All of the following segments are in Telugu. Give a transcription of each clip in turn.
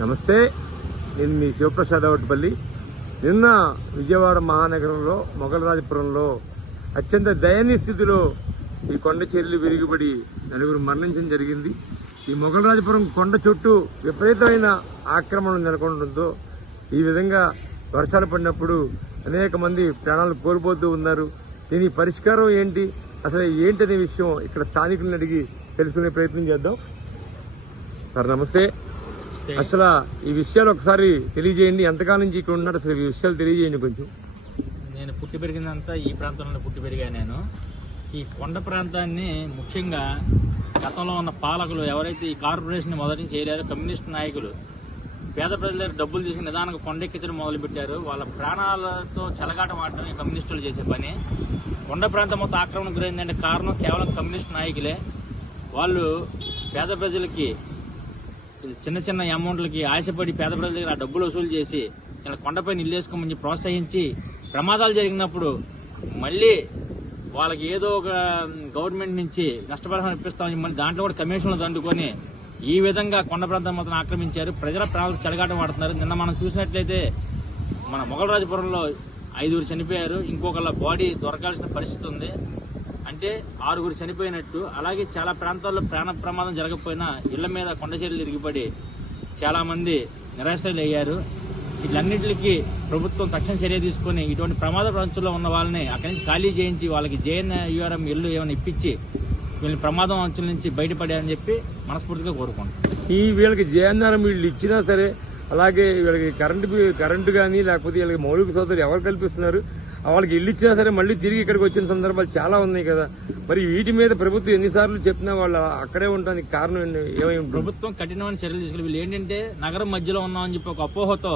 నమస్తే నేను మీ శివప్రసాద్ అవటిపల్లి. నిన్న విజయవాడ మహానగరంలో మొగలరాజపురంలో అత్యంత దయనీయ స్థితిలో ఈ కొండ చర్యలు విరిగిపడి నలుగురు మరణించడం జరిగింది. ఈ మొగలరాజపురం కొండ చుట్టూ విపరీతమైన ఆక్రమణ నెలకొనడంతో ఈ విధంగా వర్షాలు పడినప్పుడు అనేక మంది ప్రాణాలు కోల్పోతూ ఉన్నారు. దీని పరిష్కారం ఏంటి? అసలు ఏంటనే విషయం ఇక్కడ స్థానికులను అడిగి తెలుసుకునే ప్రయత్నం చేద్దాం. సార్ నమస్తే. అసలు ఈ విషయాలు ఒకసారి తెలియజేయండి. ఎంతకాలం నుంచి ఇక్కడ ఉన్నారు? అసలు ఈ విషయాలు తెలియజేయండి కొంచెం. నేను పుట్టి పెరిగిందంతా ఈ ప్రాంతంలో పుట్టి పెరిగా నేను. ఈ కొండ ప్రాంతాన్ని ముఖ్యంగా గతంలో ఉన్న పాలకులు ఎవరైతే ఈ కార్పొరేషన్ మొదటి నుంచి చేయలేరో కమ్యూనిస్ట్ నాయకులు పేద ప్రజల దగ్గర డబ్బులు తీసుకుని నిదానంగా కొండెక్కించడం మొదలుపెట్టారు. వాళ్ళ ప్రాణాలతో చెలగాటం ఆడటం ఈ కమ్యూనిస్టులు చేసే పని. కొండ ప్రాంతం మొత్తం ఆక్రమణ గురైందంటే కారణం కేవలం కమ్యూనిస్ట్ నాయకులే. వాళ్ళు పేద ప్రజలకి చిన్న చిన్న అమౌంట్లకి ఆశపడి పేద ప్రజల దగ్గర ఆ డబ్బులు వసూలు చేసి ఇలా కొండపైన ఇల్లు వేసుకోమని ప్రోత్సహించి ప్రమాదాలు జరిగినప్పుడు మళ్ళీ వాళ్ళకి ఏదో ఒక గవర్నమెంట్ నుంచి నష్టపరిహారం ఇప్పిస్తామని మళ్ళీ దాంట్లో కూడా కమిషన్లు దండుకొని ఈ విధంగా కొండ ప్రాంతం మొత్తం ఆక్రమించారు. ప్రజల ప్రాణాలకు చెలగాటం వాడుతున్నారు. నిన్న మనం చూసినట్లయితే మన మొగలరాజపురంలో ఐదుగురు చనిపోయారు. ఇంకొకళ్ళ బాడీ దొరకాల్సిన పరిస్థితి ఉంది. అంటే ఆరుగురు చనిపోయినట్టు అలాగే చాలా ప్రాంతాల్లో ప్రాణ ప్రమాదం జరగకపోయినా ఇళ్ళ మీద కొండచర్యలు ఇరిగిపడి చాలా మంది నిరాశ్రయులు అయ్యారు. వీళ్ళన్నింటికి ప్రభుత్వం తక్షణ చర్య తీసుకొని ఇటువంటి ప్రమాద ప్రాంతంలో ఉన్న వాళ్ళని అక్కడి నుంచి ఖాళీ చేయించి వాళ్ళకి జేఎన్యూఆర్ఎం ఇల్లు ఏమైనా ఇప్పించి వీళ్ళని ప్రమాదం అంచుల నుంచి బయటపడారని చెప్పి మనస్ఫూర్తిగా కోరుకుంటాం ఈ వీళ్ళకి జేఎన్ఆర్ఎం వీళ్ళు ఇచ్చినా సరే అలాగే వీళ్ళకి కరెంటు కరెంటు కానీ లేకపోతే వీళ్ళకి మౌలిక సౌకర్యాలు ఎవరు కల్పిస్తున్నారు? వాళ్ళకి ఇల్లు ఇచ్చినా సరే మళ్ళీ తిరిగి ఇక్కడికి వచ్చిన సందర్భాలు చాలా ఉన్నాయి కదా. మరి వీటి మీద ప్రభుత్వం ఎన్నిసార్లు చెప్పినా వాళ్ళు అక్కడే ఉండడానికి కారణం ఏంటి- ఏమై ప్రభుత్వం కఠినమైన చర్యలు తీసుకుని వీళ్ళు ఏంటంటే నగరం మధ్యలో ఉన్నామని చెప్పి ఒక అపోహతో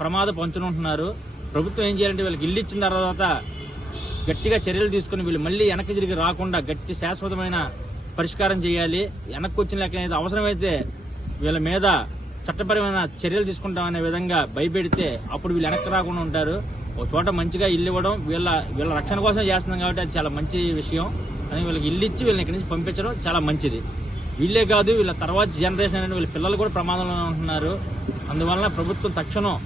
ప్రమాద పంచనుంటున్నారు ప్రభుత్వం ఏం చేయాలంటే వీళ్ళకి ఇల్లు ఇచ్చిన తర్వాత గట్టిగా చర్యలు తీసుకుని వీళ్ళు మళ్ళీ వెనక్కి తిరిగి రాకుండా గట్టి శాశ్వతమైన పరిష్కారం చేయాలి. వెనక్కి వచ్చిన లెక్క అవసరమైతే వీళ్ళ మీద చట్టపరమైన చర్యలు తీసుకుంటామనే విధంగా భయపెడితే అప్పుడు వీళ్ళు వెనక్కి రాకుండా ఉంటారు. ఒక చోట మంచిగా ఇల్లు ఇవ్వడం వీళ్ళ వీళ్ళ రక్షణ కోసం చేస్తున్నాం కాబట్టి అది చాలా మంచి విషయం. అని వీళ్ళకి ఇల్లు ఇచ్చి వీళ్ళని ఇక్కడి నుంచి పంపించడం చాలా మంచిది. వీళ్ళే కాదు వీళ్ళ తర్వాత జనరేషన్ అనేది వీళ్ళ పిల్లలు కూడా ప్రమాదంలో ఉంటున్నారు. అందువలన ప్రభుత్వం తక్షణం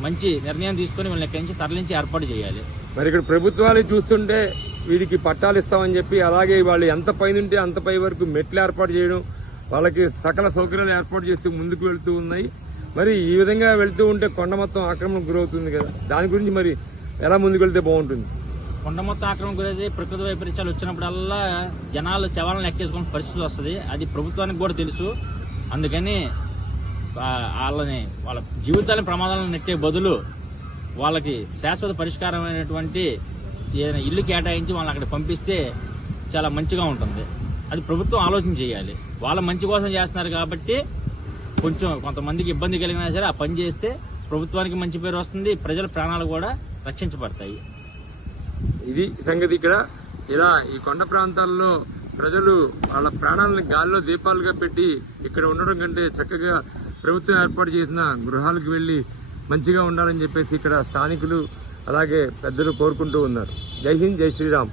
మంచి నిర్ణయం తీసుకొని వీళ్ళని ఇక్కడి నుంచి తరలించి ఏర్పాటు చేయాలి. మరి ఇక్కడ ప్రభుత్వాలు చూస్తుంటే వీడికి పట్టాలు ఇస్తామని చెప్పి అలాగే వాళ్ళు ఎంత పైన ఉంటే అంత పై వరకు మెట్లు ఏర్పాటు చేయడం వాళ్ళకి సకల సౌకర్యాలు ఏర్పాటు చేస్తూ ముందుకు వెళ్తూ ఉన్నాయి. మరి ఈ విధంగా వెళ్తూ ఉంటే కొండ మొత్తం ఆక్రమణకు గురవుతుంది కదా. దాని గురించి మరి ఎలా ముందుకు వెళ్తే బాగుంటుంది? కొండ మొత్తం ఆక్రమణ గురైతే ప్రకృతి వైపరీత్యాలు వచ్చినప్పుడల్లా జనాలు శవాలను ఎక్కేసుకునే పరిస్థితి వస్తుంది. అది ప్రభుత్వానికి కూడా తెలుసు. అందుకని వాళ్ళని వాళ్ళ జీవితాలని ప్రమాదాలను నెట్టే బదులు వాళ్ళకి శాశ్వత పరిష్కారమైనటువంటి ఏదైనా ఇల్లు కేటాయించి వాళ్ళని అక్కడ పంపిస్తే చాలా మంచిగా ఉంటుంది. అది ప్రభుత్వం ఆలోచన చేయాలి. వాళ్ళ మంచి కోసం చేస్తున్నారు కాబట్టి కొంచెం కొంతమందికి ఇబ్బంది కలిగినా సరే ఆ పని చేస్తే ప్రభుత్వానికి మంచి పేరు వస్తుంది ప్రజల ప్రాణాలు కూడా రక్షించబడతాయి. ఇది సంగతి ఇక్కడ. ఇలా ఈ కొండ ప్రాంతాల్లో ప్రజలు వాళ్ళ ప్రాణాలను గాల్లో దీపాలుగా పెట్టి ఇక్కడ ఉండడం కంటే చక్కగా ప్రభుత్వం ఏర్పాటు చేసిన గృహాలకు వెళ్ళి మంచిగా ఉండాలని చెప్పేసి ఇక్కడ స్థానికులు అలాగే పెద్దలు కోరుకుంటూ ఉన్నారు. జై హింద్ జై శ్రీరామ్.